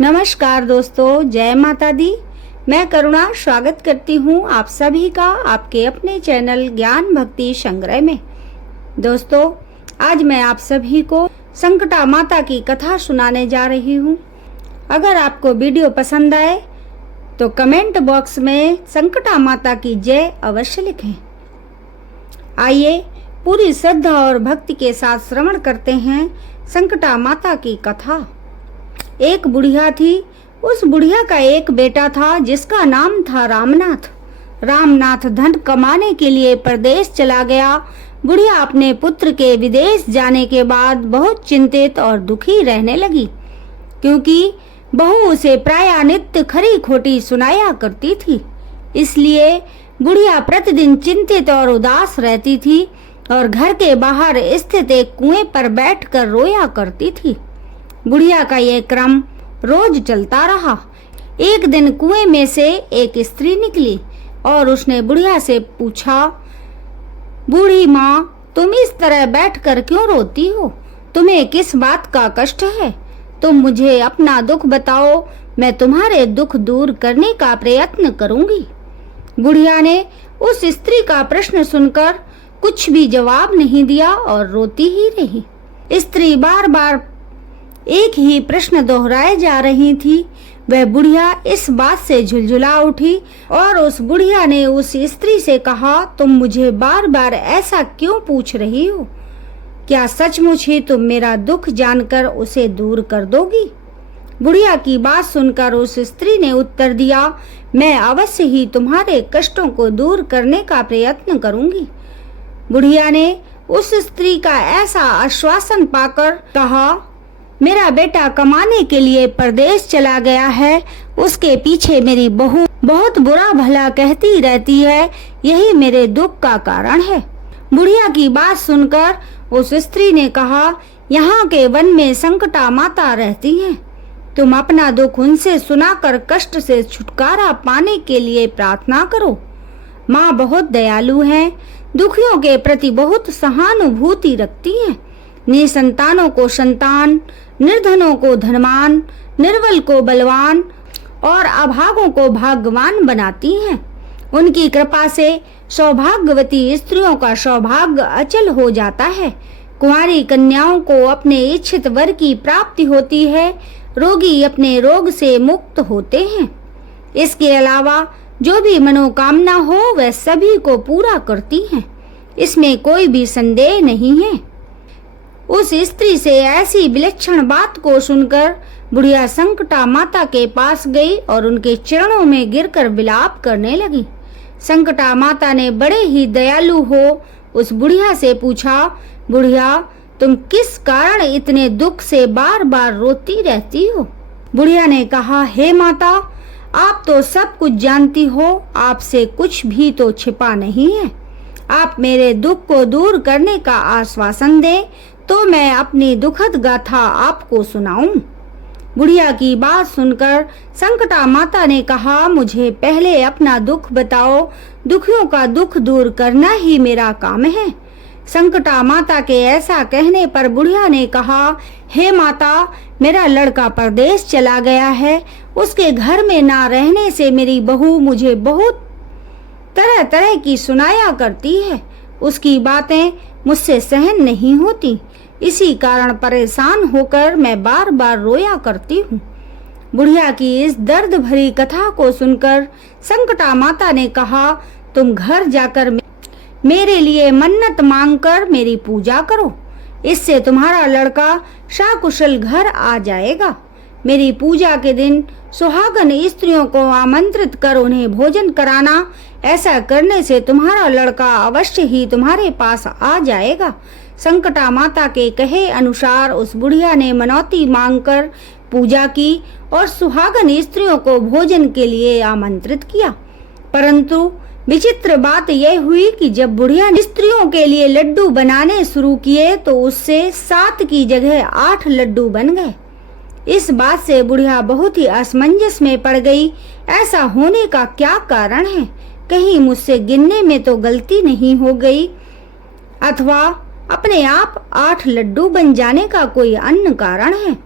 नमस्कार दोस्तों, जय माता दी। मैं करुणा स्वागत करती हूँ आप सभी का आपके अपने चैनल ज्ञान भक्ति संग्रह में। दोस्तों, आज मैं आप सभी को संकटा माता की कथा सुनाने जा रही हूँ। अगर आपको वीडियो पसंद आए तो कमेंट बॉक्स में संकटा माता की जय अवश्य लिखें। आइए पूरी श्रद्धा और भक्ति के साथ श्रवण करते हैं संकटा माता की कथा। एक बुढ़िया थी। उस बुढ़िया का एक बेटा था जिसका नाम था रामनाथ। रामनाथ धन कमाने के लिए परदेश चला गया। बुढ़िया अपने पुत्र के विदेश जाने के बाद बहुत चिंतित और दुखी रहने लगी, क्योंकि बहू उसे प्रायः नित्य खरी खोटी सुनाया करती थी। इसलिए बुढ़िया प्रतिदिन चिंतित और उदास रहती थी और घर के बाहर स्थित एक कुएं पर बैठकर रोया करती थी। बुढ़िया का यह क्रम रोज चलता रहा। एक दिन कुएं में से एक स्त्री निकली और उसने बुढ़िया से पूछा, बूढ़ी माँ, तुम इस तरह बैठकर क्यों रोती हो? तुम्हें किस बात का कष्ट है? तुम मुझे अपना दुख बताओ, मैं तुम्हारे दुख दूर करने का प्रयत्न करूंगी। बुढ़िया ने उस स्त्री का प्रश्न सुनकर कुछ भी जवाब नहीं दिया और रोती ही रही। स्त्री बार बार एक ही प्रश्न दोहराए जा रही थी। वह बुढ़िया इस बात से झुलझुला उठी और उस बुढ़िया ने उस स्त्री से कहा, तुम मुझे बार बार ऐसा क्यों पूछ रही हो? क्या सचमुच ही तुम मेरा दुख जानकर उसे दूर कर दोगी? बुढ़िया की बात सुनकर उस स्त्री ने उत्तर दिया, मैं अवश्य ही तुम्हारे कष्टों को दूर करने का प्रयत्न करूंगी। बुढ़िया ने उस स्त्री का ऐसा आश्वासन पाकर कहा, मेरा बेटा कमाने के लिए परदेश चला गया है। उसके पीछे मेरी बहू बहुत बुरा भला कहती रहती है, यही मेरे दुख का कारण है। बुढ़िया की बात सुनकर उस स्त्री ने कहा, यहाँ के वन में संकटा माता रहती हैं। तुम अपना दुख उनसे सुनाकर कष्ट से छुटकारा पाने के लिए प्रार्थना करो। माँ बहुत दयालु हैं, दुखियों के प्रति बहुत सहानुभूति रखती हैं। निसंतानों को संतान, निर्धनों को धनवान, निर्बल को बलवान और अभागों को भाग्यवान बनाती हैं। उनकी कृपा से सौभाग्यवती स्त्रियों का सौभाग्य अचल हो जाता है। कुंवारी कन्याओं को अपने इच्छित वर की प्राप्ति होती है। रोगी अपने रोग से मुक्त होते हैं। इसके अलावा जो भी मनोकामना हो वह सभी को पूरा करती हैं। इसमें कोई भी संदेह नहीं है। उस स्त्री से ऐसी विलक्षण बात को सुनकर बुढ़िया संकटा माता के पास गई और उनके चरणों में गिरकर विलाप करने लगी। संकटा माता ने बड़े ही दयालु हो उस बुढ़िया से पूछा, बुढ़िया, तुम किस कारण इतने दुख से बार बार रोती रहती हो? बुढ़िया ने कहा, हे माता, आप तो सब कुछ जानती हो, आपसे कुछ भी तो छिपा नहीं है। आप मेरे दुख को दूर करने का आश्वासन दें तो मैं अपनी दुखद गाथा आपको सुनाऊं। बुढ़िया की बात सुनकर संकटा माता ने कहा, मुझे पहले अपना दुख बताओ। दुखियों का दुख दूर करना ही मेरा काम है। संकटा माता के ऐसा कहने पर बुढ़िया ने कहा, हे माता, मेरा लड़का परदेश चला गया है। उसके घर में ना रहने से मेरी बहू मुझे बहुत तरह तरह की सुनाया करती है। उसकी बातें मुझसे सहन नहीं होती। इसी कारण परेशान होकर मैं बार बार रोया करती हूँ। बुढ़िया की इस दर्द भरी कथा को सुनकर संकटा माता ने कहा, तुम घर जाकर मेरे लिए मन्नत मांगकर मेरी पूजा करो। इससे तुम्हारा लड़का सकुशल घर आ जाएगा। मेरी पूजा के दिन सुहागन स्त्रियों को आमंत्रित कर उन्हें भोजन कराना। ऐसा करने से तुम्हारा लड़का अवश्य ही तुम्हारे पास आ जाएगा। संकटा माता के कहे अनुसार उस बुढ़िया ने मनौती मांगकर पूजा की और सुहागन स्त्रियों को भोजन के लिए आमंत्रित किया। परंतु विचित्र बात यह हुई कि जब बुढ़िया ने स्त्रियों के लिए लड्डू बनाने शुरू किए तो उससे 7 की जगह 8 लड्डू बन गए। इस बात से बुढ़िया बहुत ही असमंजस में पड़ गई। ऐसा होने का क्या कारण है? कहीं मुझसे गिनने में तो गलती नहीं हो गई, अथवा अपने आप 8 लड्डू बन जाने का कोई अन्य कारण है।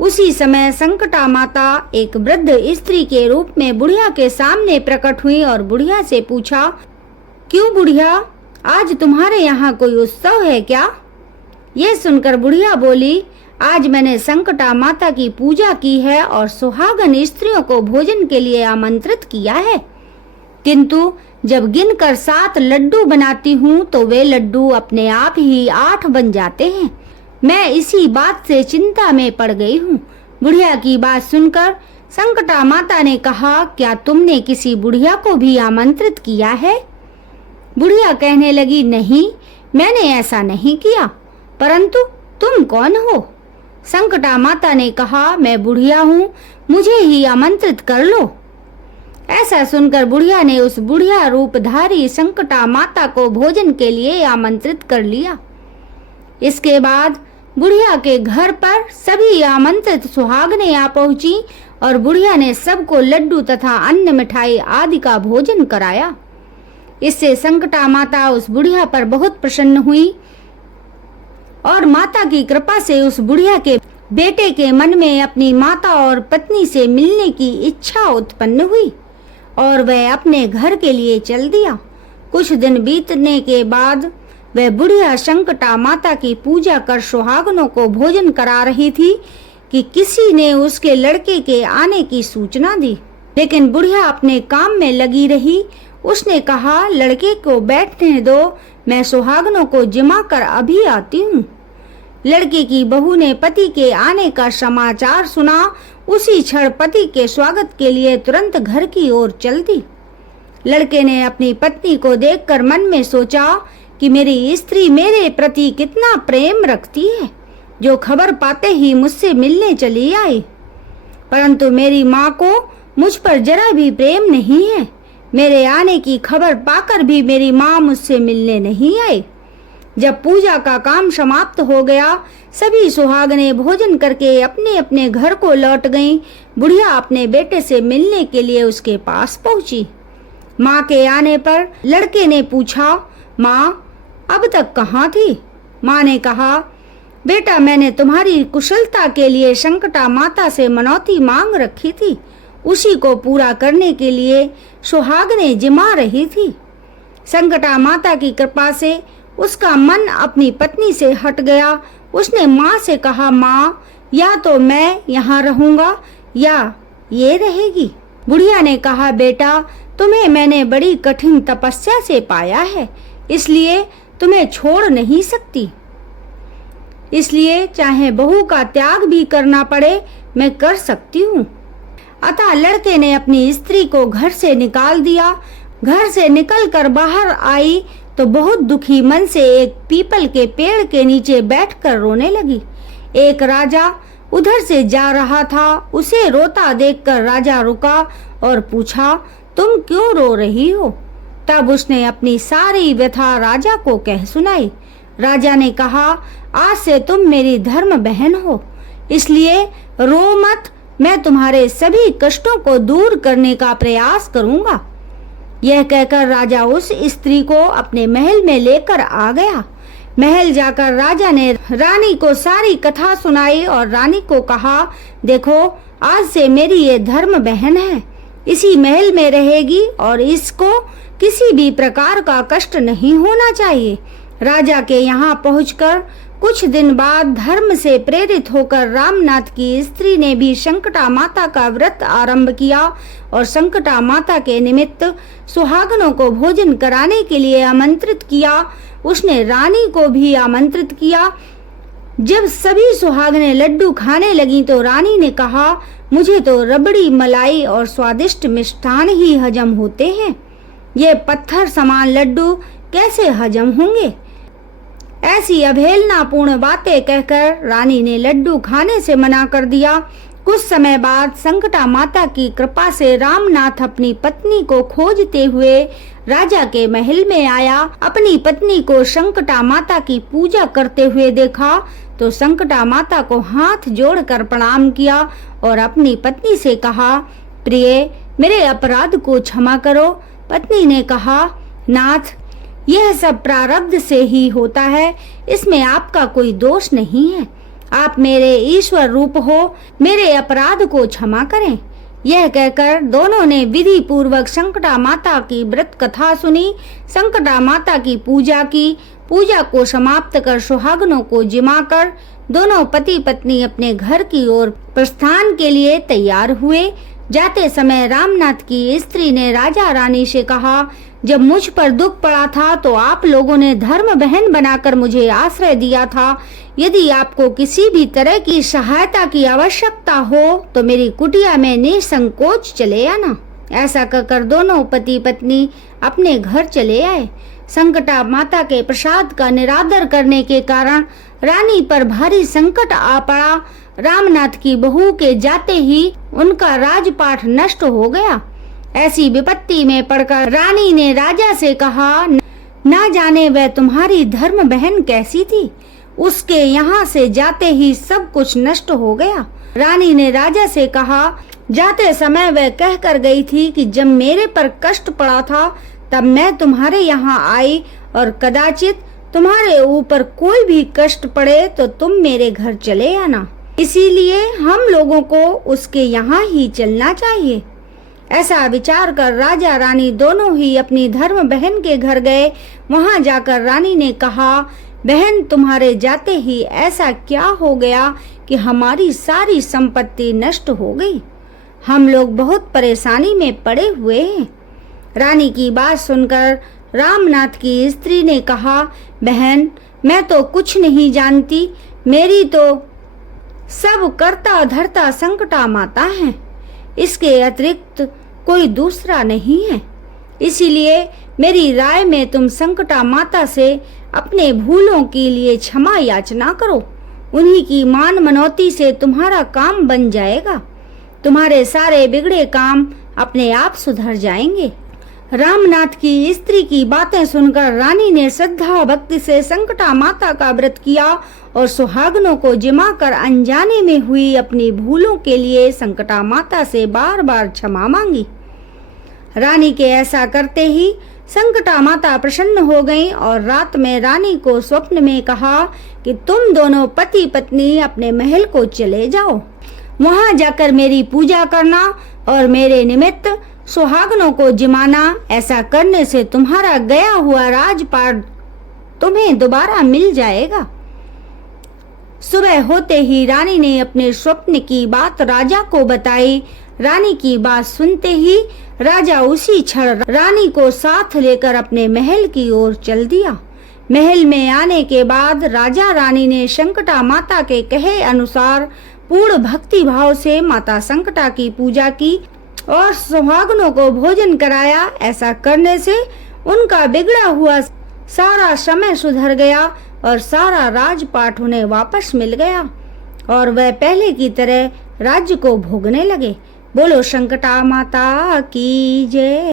उसी समय संकटा माता एक वृद्ध स्त्री के रूप में बुढ़िया के सामने प्रकट हुई और बुढ़िया से पूछा, क्यों बुढ़िया, आज तुम्हारे यहाँ कोई उत्सव है क्या? ये सुनकर बुढ़िया बोली, आज मैंने संकटा माता की पूजा की है और सुहागन स्त्रियों को भोजन के लिए आमंत्रित किया है, किंतु जब गिनकर 7 लड्डू बनाती हूँ तो वे लड्डू अपने आप ही 8 बन जाते हैं। मैं इसी बात से चिंता में पड़ गई हूँ। बुढ़िया की बात सुनकर संकटा माता ने कहा, क्या तुमने किसी बुढ़िया को भी आमंत्रित किया है? बुढ़िया कहने लगी, नहीं, मैंने ऐसा नहीं किया, परंतु तुम कौन हो? संकटा माता ने कहा, मैं बुढ़िया हूँ, मुझे ही आमंत्रित कर लो। ऐसा सुनकर बुढ़िया ने उस बुढ़िया रूपधारी संकटा माता को भोजन के लिए आमंत्रित कर लिया। इसके बाद बुढ़िया के घर पर सभी आमंत्रित सुहागनें आ पहुंची और बुढ़िया ने सबको लड्डू तथा अन्य मिठाई आदि का भोजन कराया। इससे संकटा माता उस बुढ़िया पर बहुत प्रसन्न हुई और माता की कृपा से उस बुढ़िया के बेटे के मन में अपनी माता और पत्नी से मिलने की इच्छा उत्पन्न हुई और वह अपने घर के लिए चल दिया। कुछ दिन बीतने के बाद वह बुढ़िया संकटा माता की पूजा कर सुहागनों को भोजन करा रही थी कि किसी ने उसके लड़के के आने की सूचना दी, लेकिन बुढ़िया अपने काम में लगी रही। उसने कहा, लड़के को बैठने दो, मैं सुहागनों को जिमा कर अभी आती हूँ। लड़के की बहू ने पति के आने का समाचार सुना। उसी क्षण पति के स्वागत के लिए तुरंत घर की ओर चल दी। लड़के ने अपनी पत्नी को देखकर मन में सोचा कि मेरी स्त्री मेरे प्रति कितना प्रेम रखती है, जो खबर पाते ही मुझसे मिलने चली आई, परंतु मेरी माँ को मुझ पर जरा भी प्रेम नहीं है। मेरे आने की खबर पाकर भी मेरी माँ मुझसे मिलने नहीं आई। जब पूजा का काम समाप्त हो गया, सभी सुहागनें भोजन करके अपने अपने घर को लौट गईं। बुढ़िया अपने बेटे से मिलने के लिए उसके पास पहुंची। माँ के आने पर लड़के ने पूछा, माँ अब तक कहाँ थी? माँ ने कहा, बेटा, मैंने तुम्हारी कुशलता के लिए संकटा माता से मनौती मांग रखी थी, उसी को पूरा करने के लिए सुहागनें जिमा रही थी। संकटा माता की कृपा से उसका मन अपनी पत्नी से हट गया। उसने माँ से कहा, माँ, या तो मैं यहाँ रहूंगा या ये रहेगी। बुढ़िया ने कहा, बेटा, तुम्हें मैंने बड़ी कठिन तपस्या से पाया है, इसलिए तुम्हें छोड़ नहीं सकती। इसलिए चाहे बहू का त्याग भी करना पड़े, मैं कर सकती हूँ। अतः लड़के ने अपनी स्त्री को घर से निकाल दिया। घर से निकलकर बाहर आई तो बहुत दुखी मन से एक पीपल के पेड़ के नीचे बैठकर रोने लगी। एक राजा उधर से जा रहा था। उसे रोता देखकर राजा रुका और पूछा, तुम क्यों रो रही हो? तब उसने अपनी सारी व्यथा राजा को कह सुनाई। राजा ने कहा, आज से तुम मेरी धर्म बहन हो, इसलिए रो मत, मैं तुम्हारे सभी कष्टों को दूर करने का प्रयास करूंगा। यह कहकर राजा उस स्त्री को अपने महल में लेकर आ गया। महल जाकर राजा ने रानी को सारी कथा सुनाई और रानी को कहा, देखो, आज से मेरी ये धर्म बहन है, इसी महल में रहेगी और इसको किसी भी प्रकार का कष्ट नहीं होना चाहिए। राजा के यहाँ पहुंचकर कुछ दिन बाद धर्म से प्रेरित होकर रामनाथ की स्त्री ने भी संकटा माता का व्रत आरंभ किया और संकटा माता के निमित्त सुहागनों को भोजन कराने के लिए आमंत्रित किया। उसने रानी को भी आमंत्रित किया। जब सभी सुहागनें लड्डू खाने लगी तो रानी ने कहा, मुझे तो रबड़ी, मलाई और स्वादिष्ट मिष्ठान ही हजम होते हैं, ये पत्थर समान लड्डू कैसे हजम होंगे? ऐसी अवहेलनापूर्ण बातें कहकर रानी ने लड्डू खाने से मना कर दिया। कुछ समय बाद संकटा माता की कृपा से रामनाथ अपनी पत्नी को खोजते हुए राजा के महल में आया। अपनी पत्नी को संकटा माता की पूजा करते हुए देखा तो संकटा माता को हाथ जोड़कर प्रणाम किया और अपनी पत्नी से कहा, प्रिय, मेरे अपराध को क्षमा करो। पत्नी ने कहा, नाथ, यह सब प्रारब्ध से ही होता है, इसमें आपका कोई दोष नहीं है। आप मेरे ईश्वर रूप हो, मेरे अपराध को क्षमा करें। यह कहकर दोनों ने विधि पूर्वक संकटा माता की व्रत कथा सुनी, संकटा माता की पूजा की। पूजा को समाप्त कर सुहागनों को जिमाकर दोनों पति पत्नी अपने घर की ओर प्रस्थान के लिए तैयार हुए। जाते समय रामनाथ की स्त्री ने राजा रानी से कहा, जब मुझ पर दुख पड़ा था तो आप लोगों ने धर्म बहन बनाकर मुझे आश्रय दिया था। यदि आपको किसी भी तरह की सहायता की आवश्यकता हो तो मेरी कुटिया में निसंकोच चले आना। ऐसा कहकर दोनों पति पत्नी अपने घर चले आए। संकटा माता के प्रसाद का निरादर करने के कारण रानी पर भारी संकट आ पड़ा। रामनाथ की बहू के जाते ही उनका राजपाट नष्ट हो गया। ऐसी विपत्ति में पड़कर रानी ने राजा से कहा, ना जाने वह तुम्हारी धर्म बहन कैसी थी, उसके यहाँ से जाते ही सब कुछ नष्ट हो गया। रानी ने राजा से कहा, जाते समय वह कह कर गई थी कि जब मेरे पर कष्ट पड़ा था तब मैं तुम्हारे यहाँ आई और कदाचित तुम्हारे ऊपर कोई भी कष्ट पड़े तो तुम मेरे घर चले आना। इसीलिए हम लोगों को उसके यहाँ ही चलना चाहिए। ऐसा विचार कर राजा रानी दोनों ही अपनी धर्म बहन के घर गए। वहां जाकर रानी ने कहा, बहन तुम्हारे जाते ही ऐसा क्या हो गया कि हमारी सारी संपत्ति नष्ट हो गई। हम लोग बहुत परेशानी में पड़े हुए हैं। रानी की बात सुनकर रामनाथ की स्त्री ने कहा, बहन मैं तो कुछ नहीं जानती, मेरी तो सब करता धरता संकटा माता है, इसके अतिरिक्त कोई दूसरा नहीं है। इसीलिए मेरी राय में तुम संकटा माता से अपने भूलों के लिए क्षमा याचना करो। उन्हीं की मान मनौती से तुम्हारा काम बन जाएगा। तुम्हारे सारे बिगड़े काम अपने आप सुधर जाएंगे। रामनाथ की स्त्री की बातें सुनकर रानी ने श्रद्धा भक्ति से संकटा माता का व्रत किया और सुहागनों को जिमा कर अनजाने में हुई अपनी भूलों के लिए संकटा माता से बार बार क्षमा मांगी। रानी के ऐसा करते ही संकटा माता प्रसन्न हो गईं और रात में रानी को स्वप्न में कहा कि तुम दोनों पति पत्नी अपने महल को चले जाओ, वहां जाकर मेरी पूजा करना और मेरे निमित्त सुहागनों को जिमाना। ऐसा करने से तुम्हारा गया हुआ राजपाट तुम्हें दोबारा मिल जाएगा। सुबह होते ही रानी ने अपने स्वप्न की बात राजा को बताई। रानी की बात सुनते ही राजा उसी क्षण रानी को साथ लेकर अपने महल की ओर चल दिया। महल में आने के बाद राजा रानी ने संकटा माता के कहे अनुसार पूर्ण भक्ति भाव से माता संकटा की पूजा की और सुहागनों को भोजन कराया। ऐसा करने से उनका बिगड़ा हुआ सारा समय सुधर गया और सारा राजपाट उन्हें वापस मिल गया और वह पहले की तरह राज्य को भोगने लगे। बोलो संकटा माता की जय।